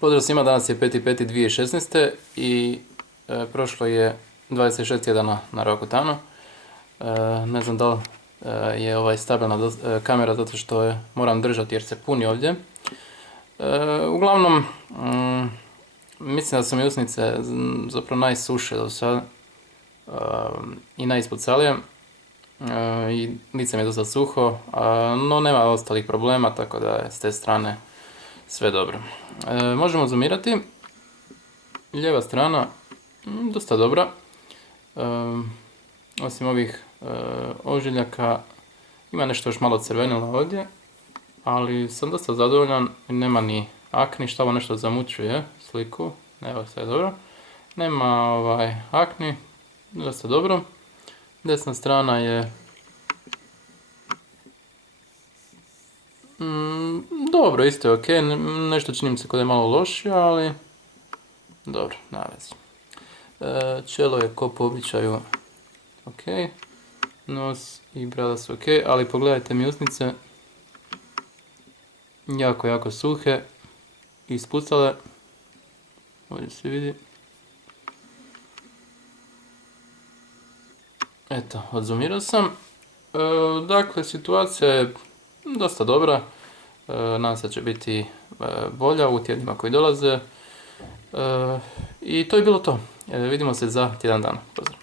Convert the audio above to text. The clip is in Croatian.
Pozdrav svima, danas je 5.5.2016. i prošlo je 26 tjedana na Rakutanu. Ne znam da li je stabilna kamera zato što je moram držati jer se puni ovdje. Uglavnom, mislim da su mi usnice zapravo najsuše do sada i najispucalije i lice mi je dosta suho, no nema ostalih problema, tako da je s te strane sve dobro. Možemo zoomirati. Lijeva strana dosta dobra. Osim ovih ožiljaka ima nešto još malo crvenilo ovdje, ali sam dosta zadovoljan i nema ni akni, šta ovo nešto zamućuje sliku. Evo, sve je dobro. Nema akni, dosta dobro. Desna strana je dobro, isto je ok, nešto čini mi se kod je malo lošije, ali dobro, nema veze. Čelo je ko po običaju ok, nos i brada su ok, ali pogledajte mi usnice, jako suhe i ispucale, ovdje se vidi. Eto, odzoomirao sam. Dakle, situacija je dosta dobra. Nadam se da će biti bolja u tjednima koji dolaze. I to je bilo to. Vidimo se za tjedan dana. Pozdrav.